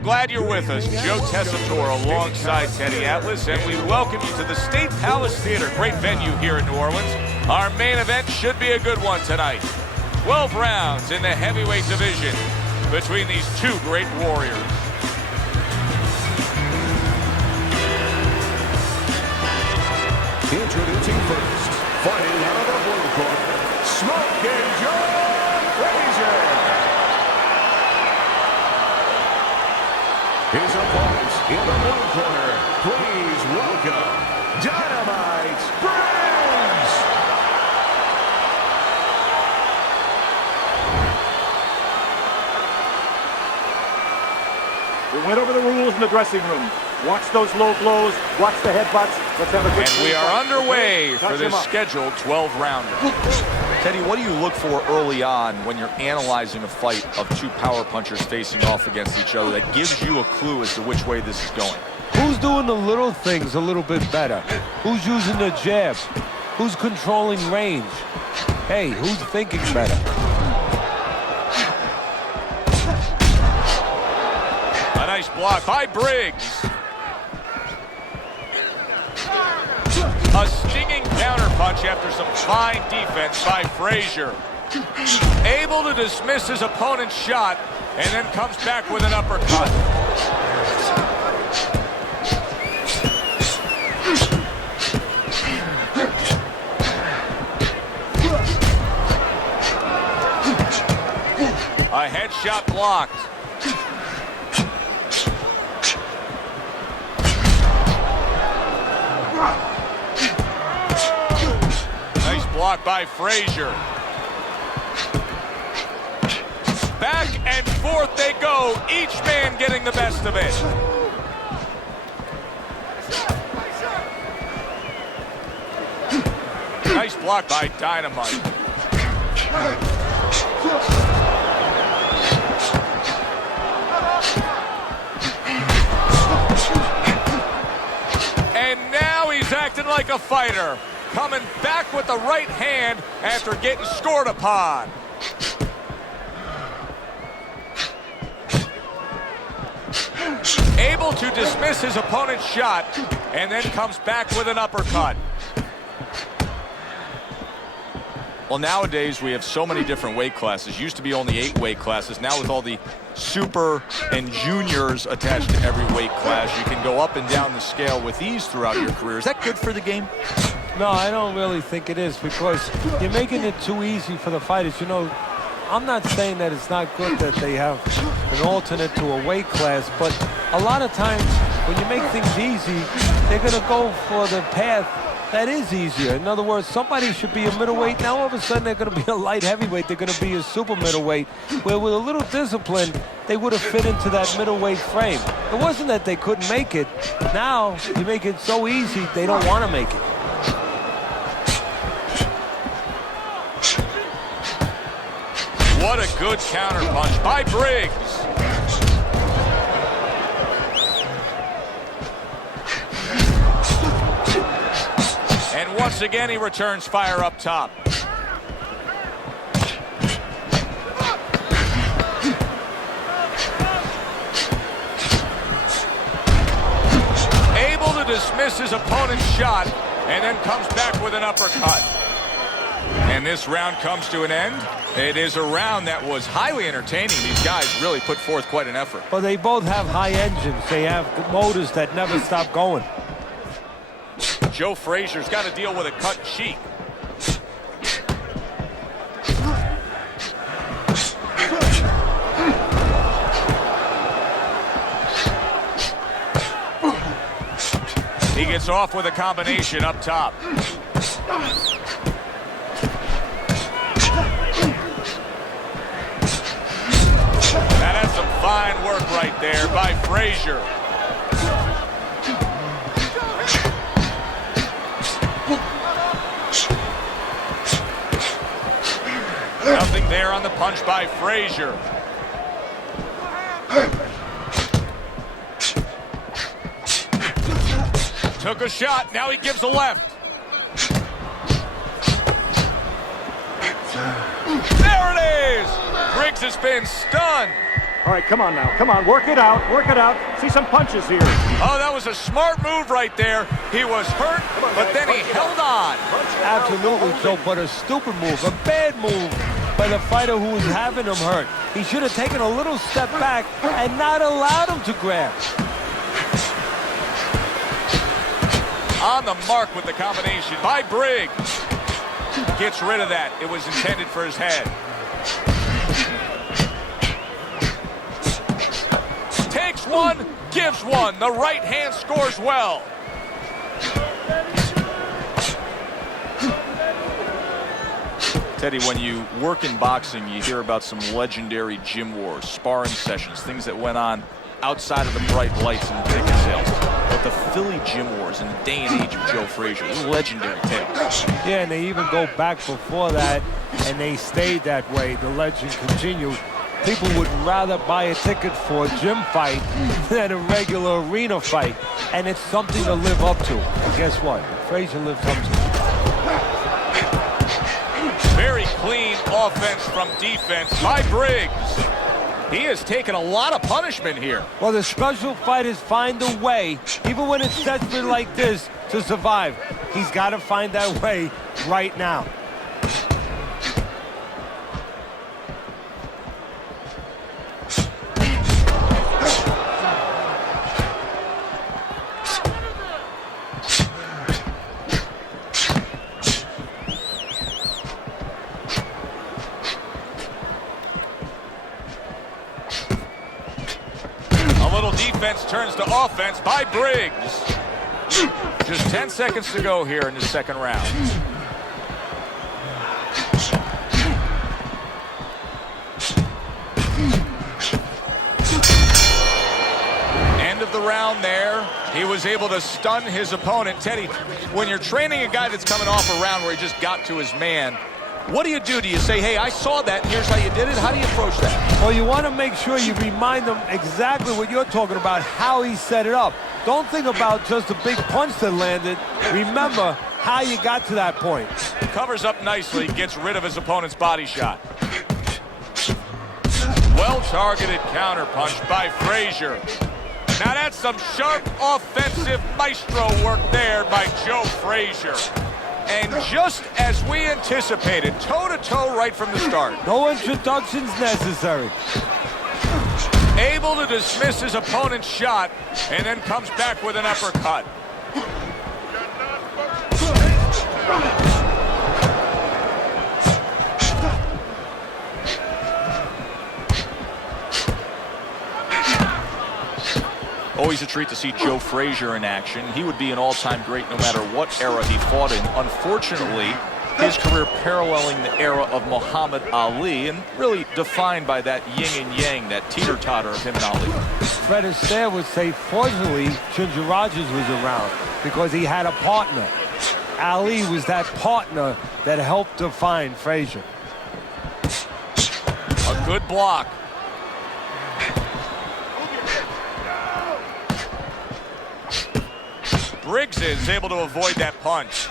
Glad you're with us. Joe Tessitore alongside Teddy Atlas, and we welcome you to the State Palace Theater. Great venue here in New Orleans. Our main event should be a good one tonight. 12 rounds in the heavyweight division between these two great warriors. Introducing first, fighting out of the blue corner, Smoking John Frazierr. His opponents in the blue corner, please welcome Dynamite's Brigz. We went over the rules in the dressing room. Watch those low blows, watch the headbutts. Let's have a good And we are underway for this scheduled 12-rounder. Teddy, what do you look for early on when you're analyzing a fight of two power punchers facing off against each other that gives you a clue as to which way this is going? Who's doing the little things a little bit better? Who's using the jab? Who's controlling range? Hey, who's thinking better? A nice block by Brigz. A stinging counterpunch after some fine defense by Frazierr. Able to dismiss his opponent's shot and then comes back with an uppercut. A headshot blocked. Blocked by Frazierr. Back and forth they go, each man getting the best of it. Nice block by Dynamite. And now he's acting like a fighter. Coming back with the right hand after getting scored upon. Able to dismiss his opponent's shot and then comes back with an uppercut. Well, nowadays we have so many different weight classes. Used to be only 8 weight classes. Now with all the super and juniors attached to every weight class, you can go up and down the scale with ease throughout your career. Is that good for the game? No, I don't really think it is, because you're making it too easy for the fighters. You know, I'm not saying that it's not good that they have an alternate to a weight class, but a lot of times when you make things easy, they're going to go for the path that is easier. In other words, somebody should be a middleweight. Now all of a sudden they're going to be a light heavyweight. They're going to be a super middleweight, where with a little discipline, they would have fit into that middleweight frame. It wasn't that they couldn't make it. Now you make it so easy, they don't want to make it. What a good counterpunch by Brigz. And once again, he returns fire up top. Able to dismiss his opponent's shot and then comes back with an uppercut. And this round comes to an end. It is a round that was highly entertaining. These guys really put forth quite an effort. Well, they both have high engines. They have motors that never stop going. Joe Frazier's got to deal with a cut cheek. He gets off with a combination up top. That has some fine work right there by Frazierr. Nothing there on the punch by Frazierr. Took a shot, now he gives a left. There it is! Brigz has been stunned. All right, come on now. Come on, work it out. Work it out. See some punches here. Oh, that was a smart move right there. He was hurt, but then he held on. Absolutely, Joe, but a stupid move, a bad move by the fighter who was having him hurt. He should have taken a little step back and not allowed him to grab. On the mark with the combination by Briggs. Gets rid of that. It was intended for his head. Takes one, gives one. The right hand scores well. Teddy, when you work in boxing, you hear about some legendary gym wars, sparring sessions, things that went on outside of the bright lights and ticket sales. But the Philly gym wars in the day and age of Joe Frazier, these legendary tales. Yeah, and they even go back before that, and they stayed that way. The legend continued. People would rather buy a ticket for a gym fight than a regular arena fight, and it's something to live up to. And guess what? Frazier lived up to it. Very clean offense from defense by Briggs. He has taken a lot of punishment here. Well, the special fighters find a way, even when it's desperate like this, to survive. He's got to find that way right now. Defense turns to offense by Briggs. Just 10 seconds to go here in the second round. End of the round there. He was able to stun his opponent. Teddy, when you're training a guy that's coming off a round where he just got to his man, what do you do? Do you say, hey, I saw that, and here's how you did it? How do you approach that? Well, you want to make sure you remind them exactly what you're talking about, how he set it up. Don't think about just a big punch that landed. Remember how you got to that point. Covers up nicely, gets rid of his opponent's body shot. Well-targeted counterpunch by Frazier. Now that's some sharp offensive maestro work there by Joe Frazier. And just as we anticipated, toe-to-toe right from the start. No introductions necessary. Able to dismiss his opponent's shot, and then comes back with an uppercut. Always a treat to see Joe Frazier in action. He would be an all-time great no matter what era he fought in. Unfortunately, his career paralleling the era of Muhammad Ali and really defined by that yin and yang, that teeter-totter of him and Ali. Fred Astaire would say, fortunately, Ginger Rogers was around because he had a partner. Ali was that partner that helped define Frazier. A good block. Briggs is able to avoid that punch.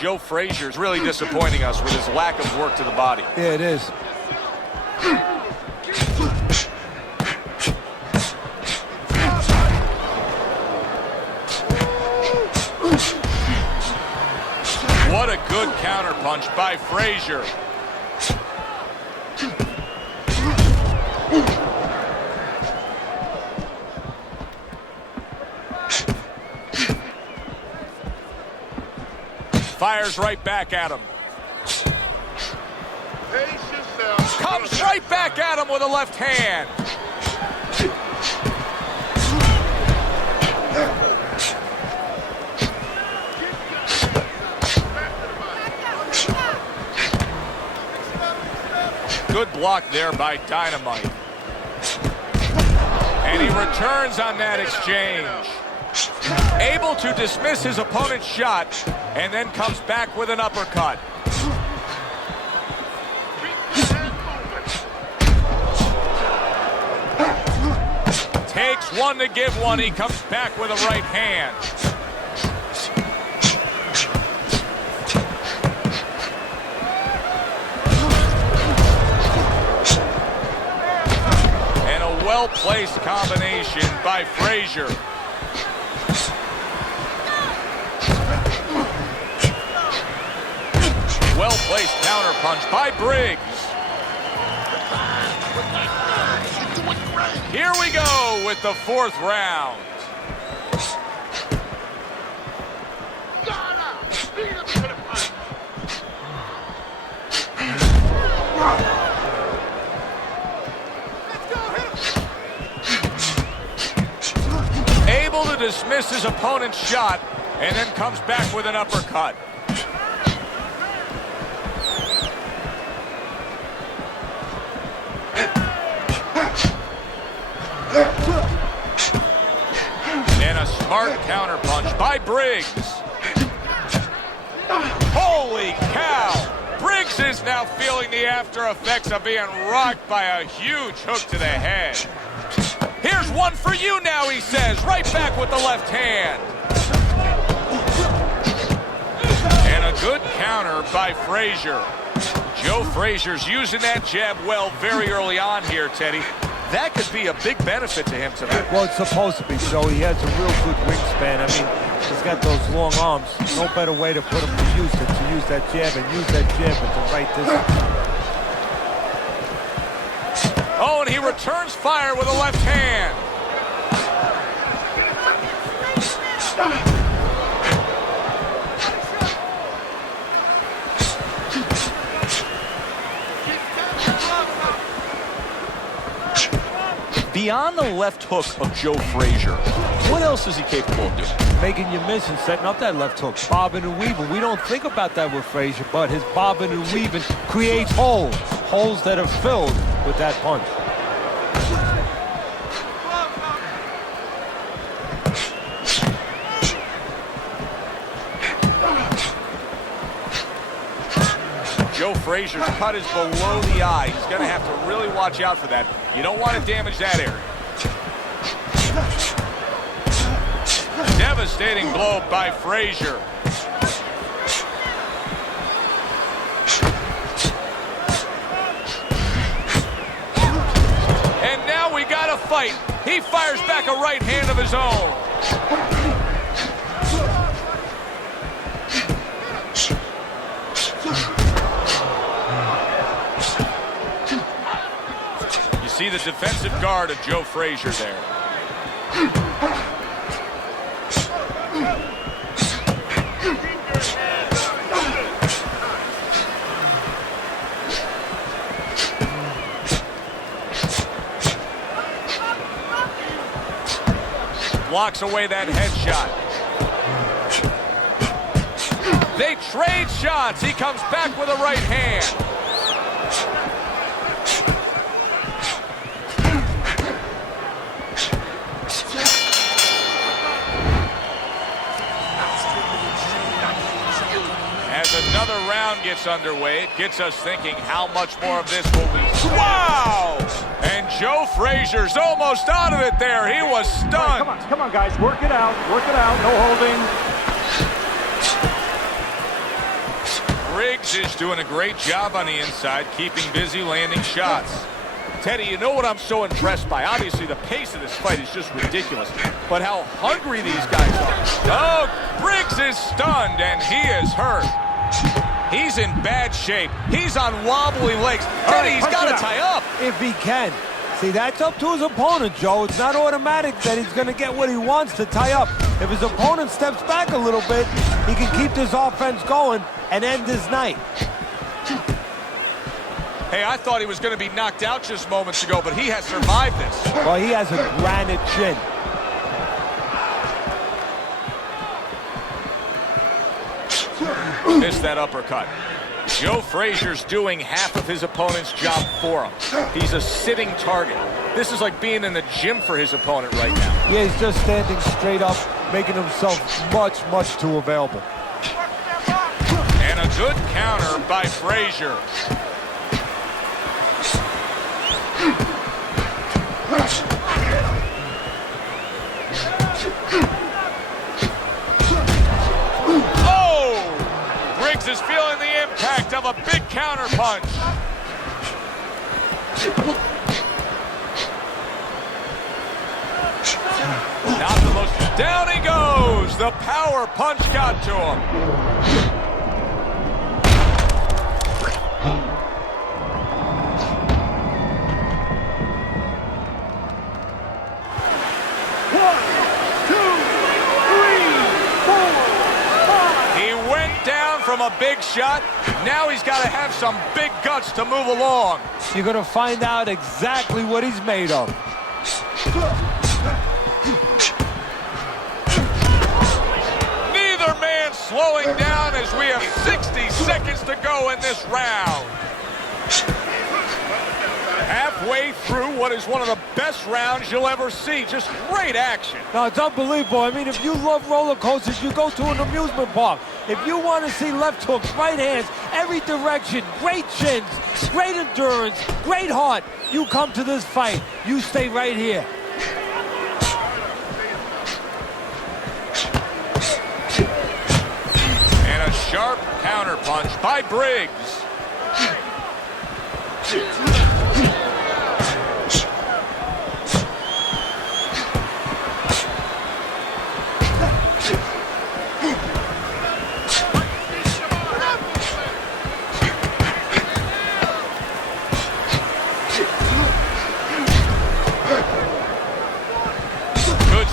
Joe Frazier is really disappointing us with his lack of work to the body. Yeah, it is. What a good counterpunch by Frazier. Fires right back at him. Comes right back at him with a left hand. Good block there by Dynamite. And he returns on that exchange. Able to dismiss his opponent's shot, and then comes back with an uppercut. Takes one to give one. He comes back with a right hand. And a well-placed combination by Frazierr. Well-placed counterpunch by Briggs. Here we go with the 4th round. Able to dismiss his opponent's shot and then comes back with an uppercut. And a smart counterpunch by Briggs. Holy cow! Briggs is now feeling the after effects of being rocked by a huge hook to the head. Here's one for you now, he says, right back with the left hand. And a good counter by Frazierr. Joe Frazier's using that jab well very early on here, Teddy. That could be a big benefit to him tonight. Well, it's supposed to be, so he has a real good wingspan. I mean, he's got those long arms. No better way to put him to use it, to use that jab and use that jab at the right distance. Oh, and he returns fire with a left hand. Beyond the left hook of Joe Frazierr, what else is he capable of doing? Making you miss and setting up that left hook. Bobbing and weaving. We don't think about that with Frazierr, but his bobbing and weaving creates holes. Holes that are filled with that punch. Joe Frazier's cut is below the eye. He's going to have to really watch out for that. You don't want to damage that area. Devastating blow by Frazierr. And now we got a fight. He fires back a right hand of his own. See the defensive guard of Joe Frazierr there. Blocks away that headshot. They trade shots. He comes back with a right hand. Another round gets underway. It gets us thinking, how much more of this will we... Wow! And Joe Frazier's almost out of it there. He was stunned. Right, come on, guys. Work it out. Work it out. No holding. Briggs is doing a great job on the inside, keeping busy, landing shots. Teddy, you know what I'm so impressed by? Obviously, the pace of this fight is just ridiculous, but how hungry these guys are. Oh, Briggs is stunned, and he is hurt. He's in bad shape. He's on wobbly legs. Teddy, he's got to tie up. If he can. See, that's up to his opponent, Joe. It's not automatic that he's going to get what he wants to tie up. If his opponent steps back a little bit, he can keep this offense going and end his night. Hey, I thought he was going to be knocked out just moments ago, but he has survived this. Well, he has a granite chin. Missed that uppercut. Joe Frazier's doing half of his opponent's job for him. He's a sitting target. This is like being in the gym for his opponent right now. Yeah, he's just standing straight up, making himself much, much too available. And a good counter by Frazierr. Briggs is feeling the impact of a big counter punch. Down he goes. The power punch got to him. From a big shot, now he's got to have some big guts to move along. You're going to find out exactly what he's made of. Neither man slowing down as we have 60 seconds to go in this round. Halfway through what is one of the best rounds you'll ever see. Just great action. No, it's unbelievable. I mean, if you love roller coasters, you go to an amusement park. If you want to see left hooks, right hands, every direction, great chins, great endurance, great heart, you come to this fight. You stay right here. And a sharp counter punch by Briggs.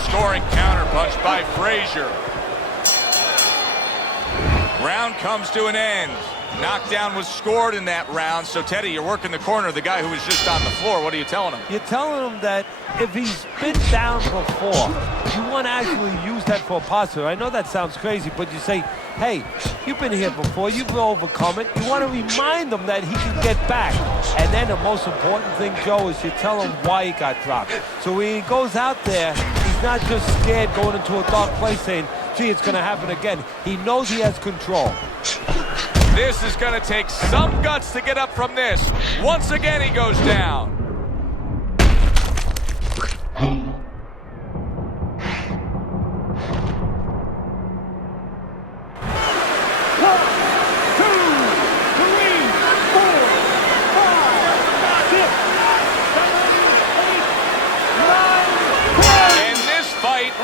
Scoring counter punch by Frazierr. Round comes to an end. Knockdown was scored in that round. So, Teddy, you're working the corner of the guy who was just on the floor. What are you telling him? You're telling him that if he's been down before, you want to actually use that for a positive. I know that sounds crazy, but you say, hey, you've been here before. You've overcome it. You want to remind him that he can get back. And then the most important thing, Joe, is you tell him why he got dropped. So when he goes out there, he's not just scared going into a dark place saying, gee, it's going to happen again. He knows he has control. This is going to take some guts to get up from this. Once again, he goes down.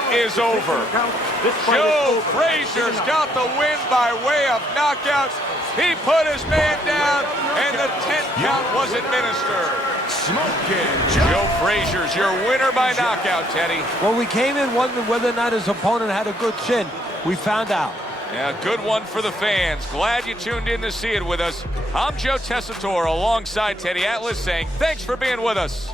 Is over. Joe Frazier's got the win by way of knockout. He put his man down, and the 10th count was administered. Joe Frazier's your winner by knockout, Teddy. Well, we came in wondering whether or not his opponent had a good chin. We found out. Yeah, good one for the fans. Glad you tuned in to see it with us. I'm Joe Tessitore alongside Teddy Atlas saying thanks for being with us.